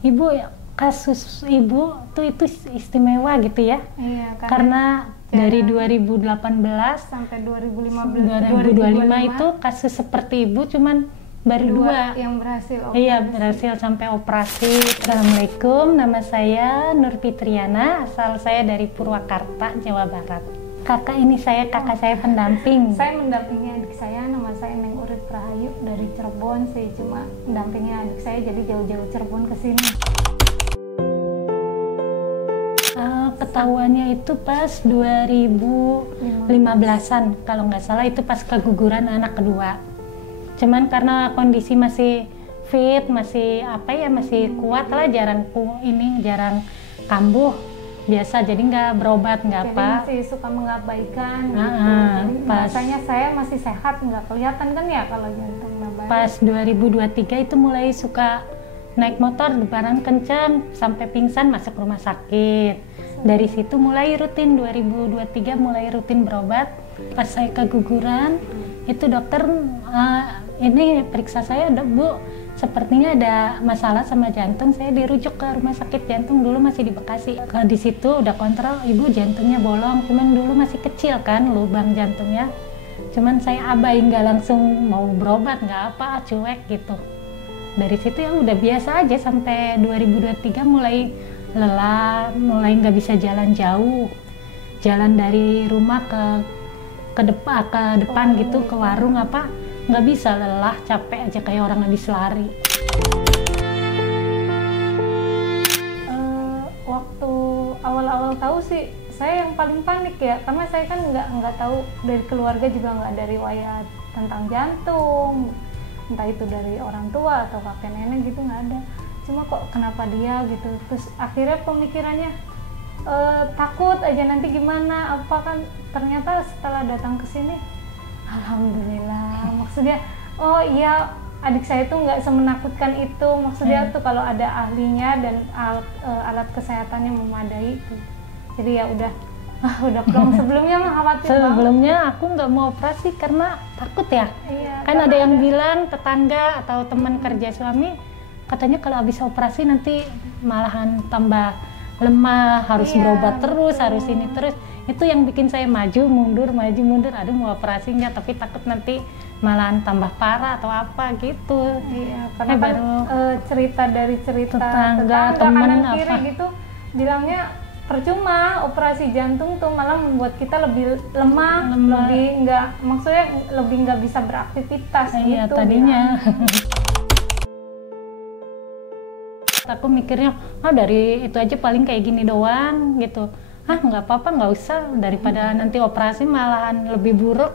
Ibu, kasus ibu tuh itu istimewa gitu ya. Iya, Karena dari 2018 sampai 2025 itu kasus seperti ibu cuman baru dua yang berhasil operasi. Iya, berhasil sampai operasi. Assalamualaikum, nama saya Nur Fitriana, asal saya dari Purwakarta, Jawa Barat. Kakak ini kakak saya pendamping. Saya mendampingi adik saya, nama saya Neng Urip Rahayu dari Cirebon sih, cuma mendampingi adik saya jadi jauh-jauh Cirebon ke sini. Ketahuannya itu pas 2015-an, kalau nggak salah itu pas keguguran anak kedua. Cuman karena kondisi masih fit, masih masih kuat lah, jarang kambuh. Biasa, jadi nggak berobat, nggak apa. Jadi masih suka mengabaikan gitu. Jadi rasanya saya masih sehat, nggak kelihatan kan ya kalau jantung nabrak. Pas 2023 itu mulai suka naik motor debaran kencang sampai pingsan, masuk rumah sakit. Dari situ mulai rutin, 2023 mulai rutin berobat. Pas saya keguguran, itu dokter ini periksa saya, Bu, sepertinya ada masalah sama jantung. Saya dirujuk ke rumah sakit jantung, dulu masih di Bekasi. Di situ udah kontrol, Ibu jantungnya bolong, cuman dulu masih kecil kan lubang jantungnya. Cuman saya abai, nggak langsung mau berobat, nggak apa, cuek gitu. Dari situ ya udah biasa aja sampai 2023 mulai lelah, mulai nggak bisa jalan jauh. Jalan dari rumah ke depan gitu, ke warung nggak bisa, lelah, capek aja kayak orang habis lari. Waktu awal-awal tahu sih saya yang paling panik ya, karena saya kan nggak tahu, dari keluarga juga nggak ada riwayat tentang jantung, entah itu dari orang tua atau kakek nenek gitu, nggak ada. Cuma kok kenapa dia gitu, terus akhirnya pemikirannya takut aja nanti gimana apa, kan ternyata setelah datang ke sini alhamdulillah, maksudnya oh iya adik saya tuh nggak semenakutkan itu, maksudnya tuh kalau ada ahlinya dan alat kesehatannya memadai tuh. Jadi ya udah plong. Sebelumnya mah khawatir Sebelumnya aku nggak mau operasi karena takut ya. Iya, kan ada yang bilang, tetangga atau teman kerja suami, katanya kalau habis operasi nanti malahan tambah lemah, harus berobat terus, harus ini terus. Itu yang bikin saya maju mundur, aduh mau operasi nggak, tapi takut nanti malahan tambah parah atau apa gitu. Iya, karena kan cerita tetangga teman kanan kiri gitu bilangnya percuma operasi jantung tuh malah membuat kita lebih lemah. Lebih nggak bisa beraktivitas iya, gitu tadinya. Aku mikirnya, dari itu aja paling kayak gini doang gitu. Nggak apa-apa, nggak usah, daripada nanti operasi malahan lebih buruk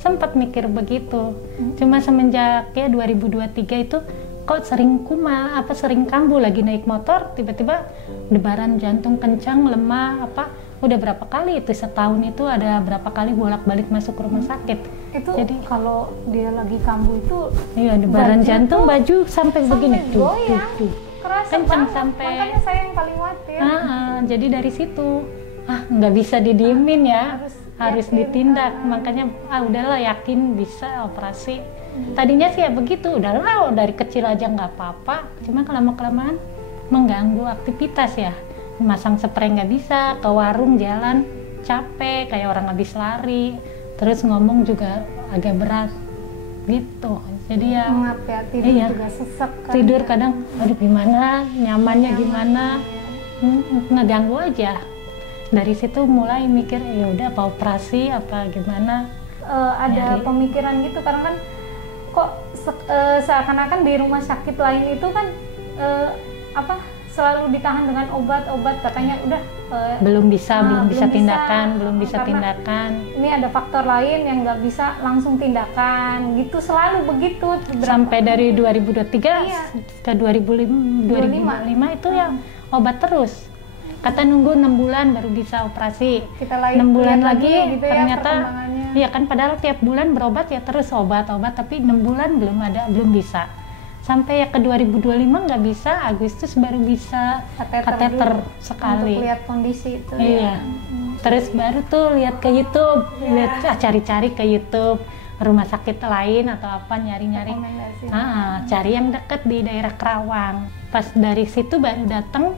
sempat mikir begitu. Cuma semenjak 2023 itu kok sering sering kambuh, lagi naik motor tiba-tiba debaran jantung kencang, lemah udah berapa kali itu setahun itu, ada berapa kali bolak-balik masuk rumah sakit. Itu jadi kalau dia lagi kambuh itu iya, debaran jantung baju sampai begini tuh. Kencang sampai, makanya saya yang paling khawatir. Jadi dari situ nggak bisa didiemin ya, harus ditindak. Makanya udahlah, yakin bisa operasi. Tadinya sih ya begitu, udahlah dari kecil aja nggak apa-apa. Cuma lama-kelamaan mengganggu aktivitas ya. Masang spray nggak bisa, ke warung jalan capek kayak orang habis lari. Terus ngomong juga agak berat gitu. Jadi ya tidur juga sesek kan. Tidur kadang aduh gimana, nyamannya gimana, ngeganggu aja. Dari situ mulai mikir ya udah apa operasi apa gimana. Ada pemikiran gitu karena kan kok seakan-akan di rumah sakit lain itu kan selalu ditahan dengan obat-obat, katanya udah belum bisa tindakan. Ini ada faktor lain yang nggak bisa langsung tindakan gitu, selalu begitu. Sampai dari 2023 ke 2025 itu ya obat terus. Kata nunggu 6 bulan baru bisa operasi. 6 bulan lagi gitu ternyata ya kan, padahal tiap bulan berobat ya terus obat-obat, tapi 6 bulan belum bisa. Sampai ya ke 2025 nggak bisa, Agustus baru bisa kateter sekali. Untuk lihat kondisi itu. Iya. Terus baru tuh lihat ke YouTube, cari-cari ke YouTube rumah sakit lain atau apa, nyari-nyari. Cari yang deket di daerah Kerawang. Pas dari situ baru datang,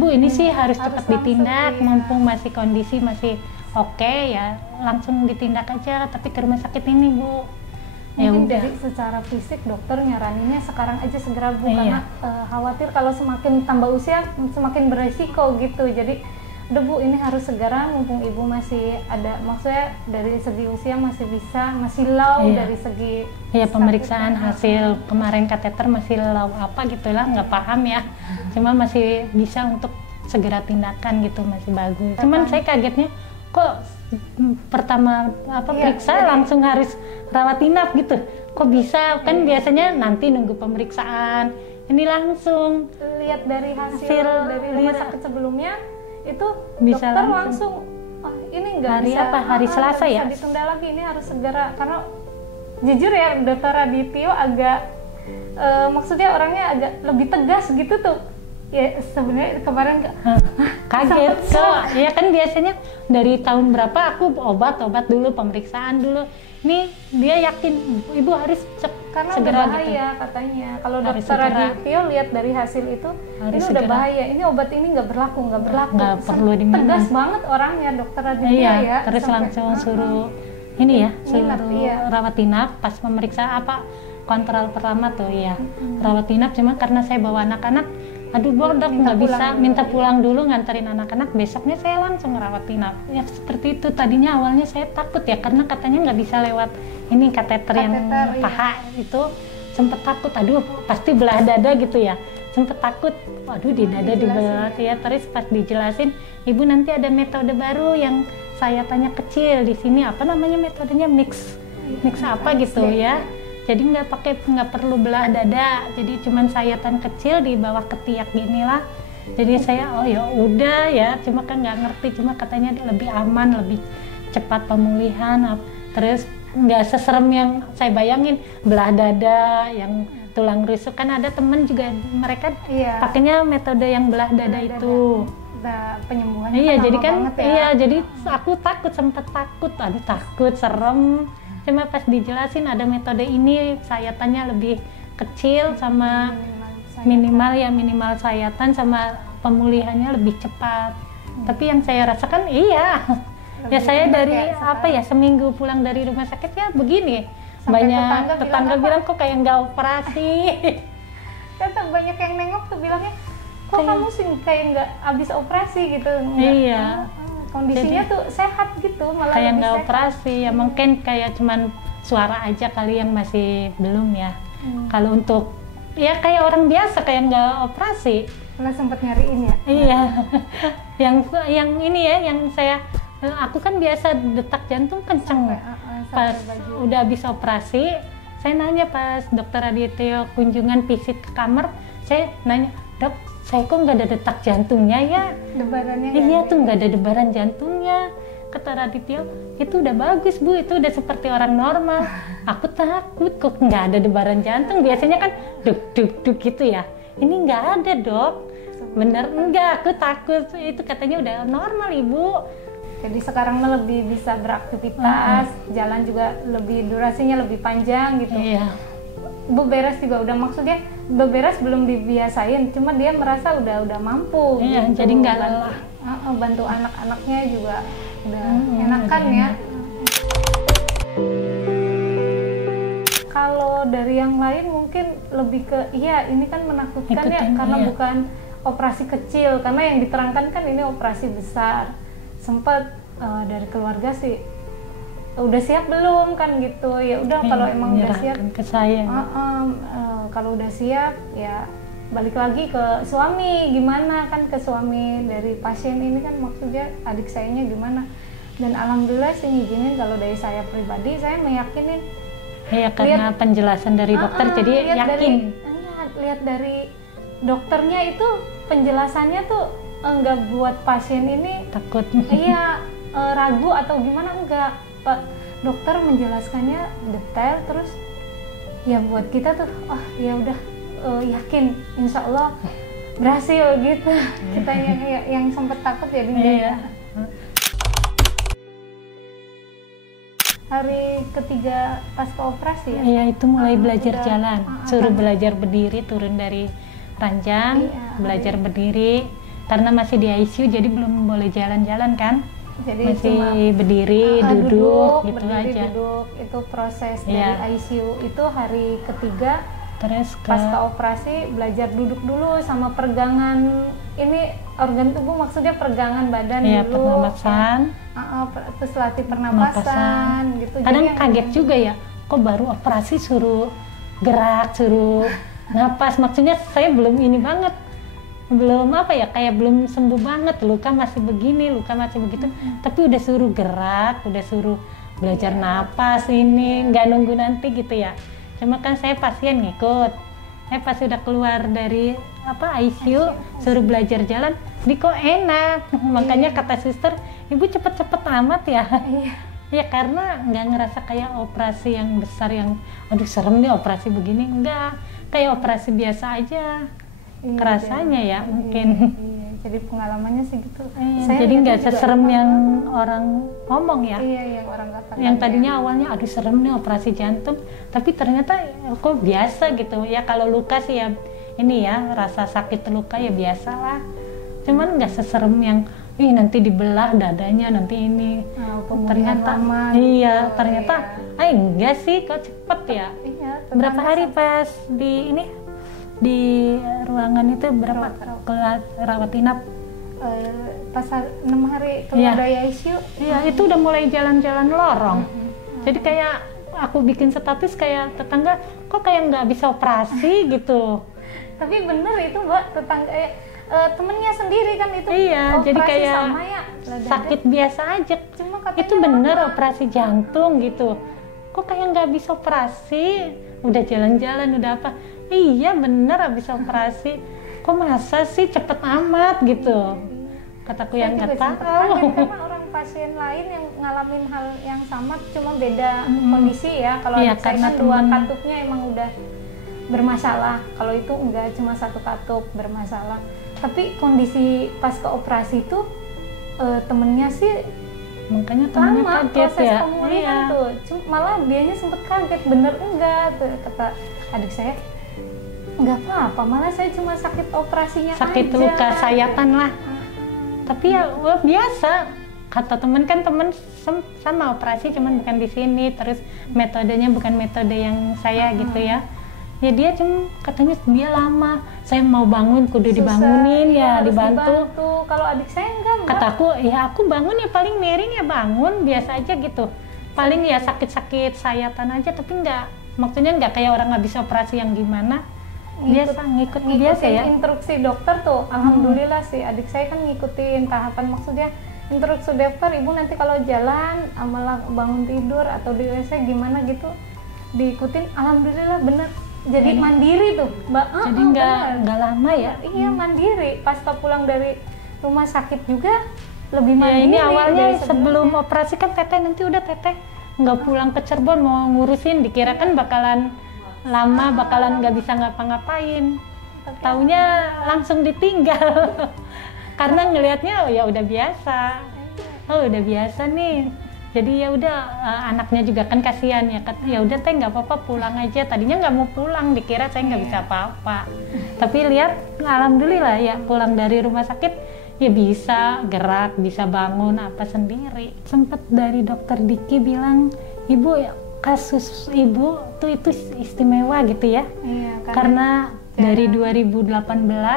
Bu ini sih harus cepat ditindak, mumpung masih kondisi masih oke ya, langsung ditindak aja, tapi ke rumah sakit ini Bu. Mungkin dari secara fisik dokter nyaraninnya sekarang aja segera Bu, karena khawatir kalau semakin tambah usia semakin beresiko gitu. Jadi udah Bu, ini harus segera mumpung Ibu masih ada, maksudnya dari segi usia masih bisa, masih low dari segi pemeriksaan hasil kemarin kateter masih low apa gitu lah, nggak paham ya. Cuma masih bisa untuk segera tindakan gitu, masih bagus. Cuman saya kagetnya kok pertama periksa langsung harus rawat inap gitu, kok bisa? Kan biasanya nanti nunggu pemeriksaan, ini langsung lihat dari hasil dari rumah sakit sebelumnya itu bisa dokter langsung ini nggak hari bisa hari Selasa ya, bisa ditunda lagi, ini harus segera. Karena jujur ya Dokter Adityo agak maksudnya orangnya agak lebih tegas gitu tuh ya, sebenarnya kemarin kaget ya kan. Biasanya dari tahun berapa aku obat dulu, pemeriksaan dulu, nih dia yakin Ibu harus karena segera udah bahaya gitu. Katanya kalau Dokter Adityo lihat dari hasil itu harus ini udah bahaya, ini obat ini nggak berlaku, nggak perlu dimana. Tegas banget orangnya Dokter Adityo ya, terus langsung suruh ini ya, suruh rawat inap pas memeriksa kontrol pertama tuh ya, rawat inap. Cuma karena saya bawa anak-anak, aduh dok nggak bisa, minta pulang dulu nganterin anak-anak, besoknya saya langsung rawat inap. Ya seperti itu. Tadinya awalnya saya takut ya, karena katanya nggak bisa lewat ini kateter yang paha itu, sempet takut, aduh pasti belah dada gitu ya, sempet takut, waduh di dada dibelah ya. Terus pas dijelasin, Ibu nanti ada metode baru yang saya tanya kecil di sini, apa namanya metodenya, mix apa gitu ya. Jadi nggak perlu belah dada, jadi cuman sayatan kecil di bawah ketiak gini lah. Jadi saya ya udah ya, cuma kan nggak ngerti, cuma katanya lebih aman, lebih cepat pemulihan. Terus nggak seserem yang saya bayangin, belah dada yang tulang rusuk. Kan ada temen juga mereka pakainya metode yang belah dada itu. Penyembuhannya jadi kan ya. Jadi aku sempat takut, aduh takut, serem. Cuma pas dijelasin ada metode ini, sayatannya lebih kecil sama minimal sayatan, sama pemulihannya lebih cepat. Tapi yang saya rasakan ya saya dari seminggu pulang dari rumah sakit ya begini. Sampai banyak tetangga bilang kok kayak nggak operasi. Tetap banyak yang nengok tuh bilangnya, kok kamu sih kayak nggak habis operasi gitu. Iya. Kondisinya tuh sehat gitu, malah kayak nggak operasi ya, mungkin kayak cuman suara aja kali yang masih belum ya. Kalau untuk ya kayak orang biasa kayak nggak operasi. Malah sempet nyariin ya. Iya. yang ini ya, yang aku kan biasa detak jantung kenceng. Pas udah habis operasi, saya nanya pas Dokter Adityo kunjungan visit ke kamar, saya nanya, dok, saya kok nggak ada detak jantungnya ya? Debarannya tuh nggak ada debaran jantungnya. Kata Adityo, itu udah bagus Bu, itu udah seperti orang normal. Aku takut kok nggak ada debaran jantung, biasanya kan duk gitu ya. Ini nggak ada dok. Bener enggak, aku takut. Itu katanya udah normal Ibu. Jadi sekarang lebih bisa beraktivitas, jalan juga durasinya lebih panjang gitu. Iya. Beberes juga udah, maksudnya beberes belum dibiasain, cuma dia merasa udah mampu. Iya, gitu. jadi nggak lelah. Bantu anak-anaknya juga udah enakan ya. Kalau dari yang lain mungkin lebih ke ini kan menakutkan ya, karena bukan operasi kecil, karena yang diterangkan kan ini operasi besar. Sempat dari keluarga sih udah siap belum kan gitu ya, udah kalau emang udah siap ke saya. Kalau udah siap ya balik lagi ke suami, gimana kan ke suami dari pasien ini kan, maksudnya adik sayanya gimana. Dan alhamdulillah sih ngizinin, kalau dari saya pribadi saya meyakinin karena penjelasan dari dokter jadi yakin. Lihat dari dokternya itu penjelasannya tuh enggak buat pasien ini takut. Ragu atau gimana, enggak. Pak dokter menjelaskannya detail, terus ya buat kita tuh ya udah yakin insya Allah berhasil gitu. Kita yang sempat takut jadinya. Hari ketiga pasca operasi ya? Iya, itu mulai belajar jalan, suruh belajar berdiri, turun dari ranjang, belajar berdiri. Karena masih di ICU jadi belum boleh jalan-jalan kan. Jadi masih cuma berdiri, duduk gitu berdiri, aja. Duduk, itu proses dari ICU itu hari ketiga. Terus pasca operasi belajar duduk dulu sama peregangan ini organ tubuh, maksudnya peregangan badan dulu. Pernapasan. Terus latih pernapasan gitu. Kadang jadi kaget juga ya, kok baru operasi suruh gerak, suruh napas. Maksudnya saya belum ini banget, belum apa ya, kayak belum sembuh banget, luka masih begini, luka masih begitu, tapi udah suruh gerak, udah suruh belajar napas, ini nggak nunggu nanti gitu ya. Cuma kan saya pasien ngikut, saya pas udah keluar dari ICU suruh belajar jalan, ini kok enak. Makanya kata suster, ibu cepet-cepet amat ya. Ya karena nggak ngerasa kayak operasi yang besar yang aduh serem nih operasi begini, enggak, kayak operasi biasa aja. Kerasanya ya mungkin. Jadi pengalamannya sih gitu. Jadi nggak seserem yang orang ngomong ya. Yang orang katakan. Yang tadinya awalnya aduh serem nih operasi jantung, tapi ternyata kok biasa gitu ya. Kalau luka sih ya ini ya, rasa sakit luka ya biasa lah. Cuman nggak seserem yang nanti dibelah dadanya nanti ini. Ternyata lama, ternyata enggak sih, kok cepet ya. Berapa hari pas di ruangan itu berapa rawat inap? Pas 6 hari keluar dari ICU. Iya, itu udah mulai jalan-jalan lorong. Jadi kayak aku bikin status kayak tetangga, kok kayak nggak bisa operasi gitu. Tapi bener itu Mbak, tetangga temennya sendiri kan itu. Jadi kayak sama ya, sakit biasa aja. Itu bener operasi jantung gitu. Kok kayak nggak bisa operasi? Udah jalan-jalan, udah apa? Iya bener abis operasi. Kok masa sih cepet amat gitu? Kataku yang nggak tahu. Karena orang pasien lain yang ngalamin hal yang sama, cuma beda kondisi ya. Kalau saya kan dua katupnya emang udah bermasalah. Kalau itu enggak, cuma satu katup bermasalah. Tapi kondisi pasca operasi itu temennya sih makanya temennya kaget proses ya. pemulihan tuh. Malah dianya sempet kaget, bener enggak tuh, kata adik saya. Enggak apa-apa, malah saya cuma sakit operasinya sakit aja. Luka sayatan lah. Tapi ya biasa. Kata temen kan sama operasi, cuman bukan di sini. Terus metodenya bukan metode yang saya gitu ya. Ya dia cuma katanya dia lama. Saya mau bangun kudu dibangunin ya, dibantu. Kalau adik saya enggak. Kataku ya aku bangun ya paling miring ya bangun biasa aja gitu. Paling ya sakit-sakit sayatan aja, tapi enggak. Maksudnya enggak kayak orang nggak bisa operasi yang gimana. Ngikut biasa ya. Instruksi dokter tuh, alhamdulillah sih adik saya kan ngikutin tahapan, maksudnya instruksi dokter, ibu nanti kalau jalan, malah bangun tidur atau di WC gimana gitu diikutin, alhamdulillah bener. Jadi mandiri tuh, Mbak. Jadi nggak lama ya? Iya mandiri. Pasca pulang dari rumah sakit juga lebih mandiri. Ini awalnya sebelum operasi kan teteh nanti udah teteh nggak pulang ke Cirebon mau ngurusin, dikira kan bakalan lama, bakalan nggak bisa ngapa-ngapain. Taunya langsung ditinggal karena ngelihatnya ya udah biasa. Udah biasa nih. Jadi ya udah anaknya juga kan kasihan ya. Ya udah teh nggak apa-apa pulang aja. Tadinya nggak mau pulang, dikira saya nggak bisa apa-apa. Tapi lihat alhamdulillah ya pulang dari rumah sakit ya bisa gerak, bisa bangun apa sendiri. Sempet dari dokter Diki bilang, ibu ya kasus ibu tuh itu istimewa gitu ya. Karena dari 2018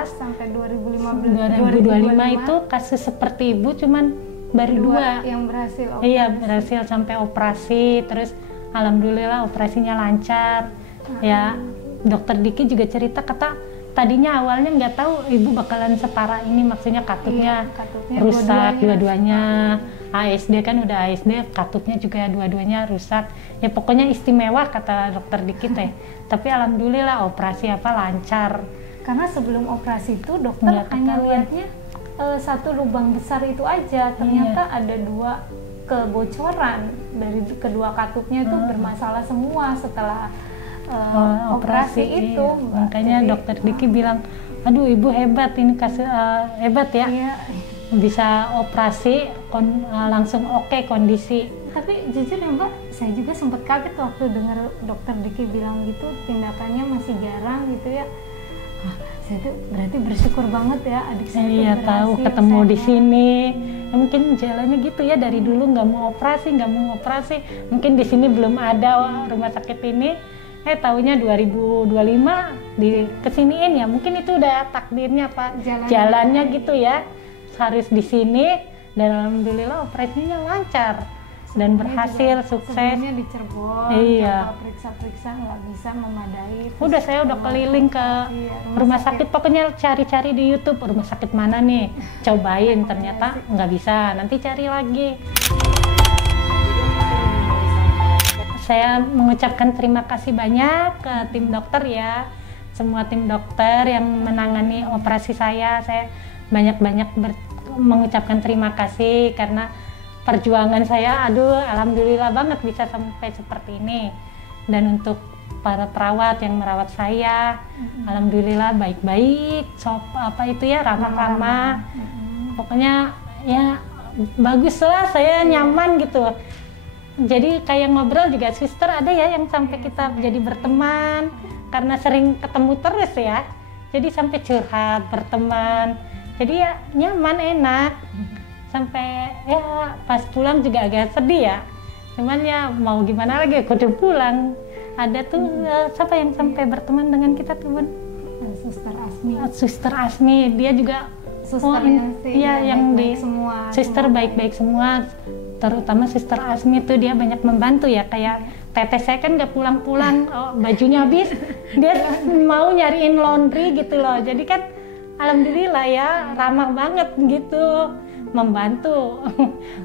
sampai 2025 itu kasus seperti ibu cuman baru dua yang berhasil operasi. Iya berhasil sampai operasi, terus alhamdulillah operasinya lancar. Ya dokter Diki juga cerita, kata tadinya awalnya nggak tahu ibu bakalan separah ini, maksudnya katupnya rusak dua-duanya. ASD kan udah ASD, katupnya juga dua-duanya rusak. Ya pokoknya istimewa kata dokter Diki teh. Tapi alhamdulillah operasi apa lancar. Karena sebelum operasi itu dokter hanya lihatnya satu lubang besar itu aja, ternyata ada dua kebocoran dari kedua katupnya itu bermasalah semua setelah operasi itu. Makanya dokter Diki bilang, aduh ibu hebat ini hebat ya. Bisa operasi langsung oke kondisi. Tapi jujur ya Mbak, saya juga sempat kaget waktu dengar dokter Diki bilang gitu, tindakannya masih jarang gitu ya. Wah, saya tuh berarti bersyukur banget ya adik saya tuh Iya, berhasil tahu ketemu di sehat. sini. Ya, mungkin jalannya gitu ya, dari dulu nggak mau operasi. Mungkin di sini belum ada rumah sakit ini. Taunya 2025 kesiniin ya. Mungkin itu udah takdirnya Pak. Jalannya gitu ya. Harus di sini, dan alhamdulillah operasinya lancar dan berhasil, sukses. Sebelumnya di Cirebon, Iya. coba periksa-periksa nggak bisa memadai. Udah, saya udah keliling ke Iya, rumah sakit, pokoknya cari-cari di YouTube rumah sakit mana nih, cobain, ternyata nggak bisa, nanti cari lagi. Saya mengucapkan terima kasih banyak ke tim dokter ya, semua tim dokter yang menangani operasi saya banyak-banyak mengucapkan terima kasih karena perjuangan saya, alhamdulillah banget bisa sampai seperti ini. Dan untuk para perawat yang merawat saya, alhamdulillah baik-baik, ramah-ramah. Pokoknya ya bagus lah, saya nyaman gitu. Jadi kayak ngobrol juga suster ada ya yang sampai kita jadi berteman karena sering ketemu terus ya. Jadi sampai curhat, berteman. Jadi ya nyaman, enak. Sampai ya pas pulang juga agak sedih ya. Cuman ya mau gimana lagi, kudu pulang. Ada tuh siapa yang sampai berteman dengan kita tuh, Bun? Suster Asmi. Suster Asmi, dia juga yang di semua. Suster baik-baik semua. Terutama Suster Asmi tuh dia banyak membantu ya, kayak teteh saya kan nggak pulang-pulang, bajunya habis, dia mau nyariin laundry gitu loh. Jadi kan alhamdulillah ya, ramah banget gitu, membantu.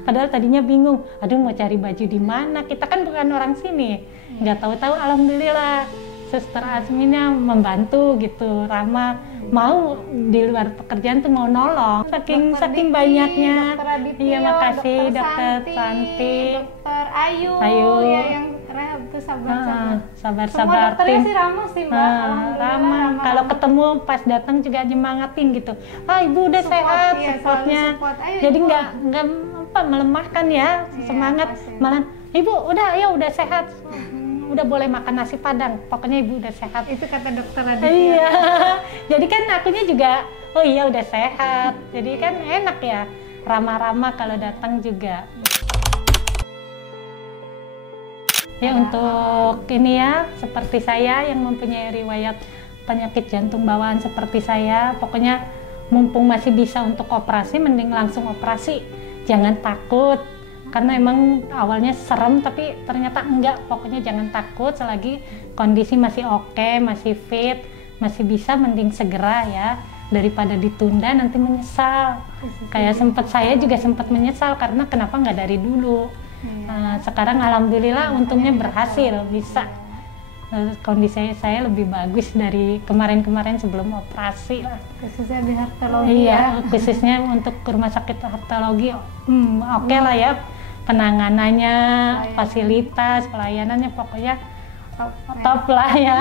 Padahal tadinya bingung, mau cari baju di mana? Kita kan bukan orang sini, nggak tahu-tahu alhamdulillah Suster Asminya membantu gitu, ramah, mau di luar pekerjaan tuh mau nolong. Saking banyaknya. Iya, makasih Dokter Santi, Dokter Ayu. Ya, yang rehab tuh sabar. Sabar dokternya tim. sih ramah sih Mbak. Ramah. Kalau ketemu pas datang juga nyemangatin gitu. Ibu udah sehat, supportnya. Jadi nggak melemahkan ya, semangat. Malah ibu udah sehat. Udah boleh makan nasi padang, pokoknya ibu udah sehat. Itu kata dokter Aditya. Iya. Jadi kan akunya juga, udah sehat. Jadi kan enak ya, ramah-ramah kalau datang juga. Ya, untuk ini ya, seperti saya yang mempunyai riwayat penyakit jantung bawaan seperti saya, pokoknya mumpung masih bisa untuk operasi, mending langsung operasi. Jangan takut. Karena emang awalnya serem, tapi ternyata enggak. Pokoknya jangan takut, selagi kondisi masih oke, masih fit, masih bisa, mending segera ya, daripada ditunda nanti menyesal. Kayak saya juga sempat menyesal karena kenapa nggak dari dulu. Nah, sekarang alhamdulillah untungnya berhasil, bisa. Kondisi saya lebih bagus dari kemarin-kemarin sebelum operasi lah. Khususnya di hematologi. Iya, khususnya untuk rumah sakit hematologi, oke lah ya. Penanganannya, fasilitas, pelayanannya pokoknya top lah ya.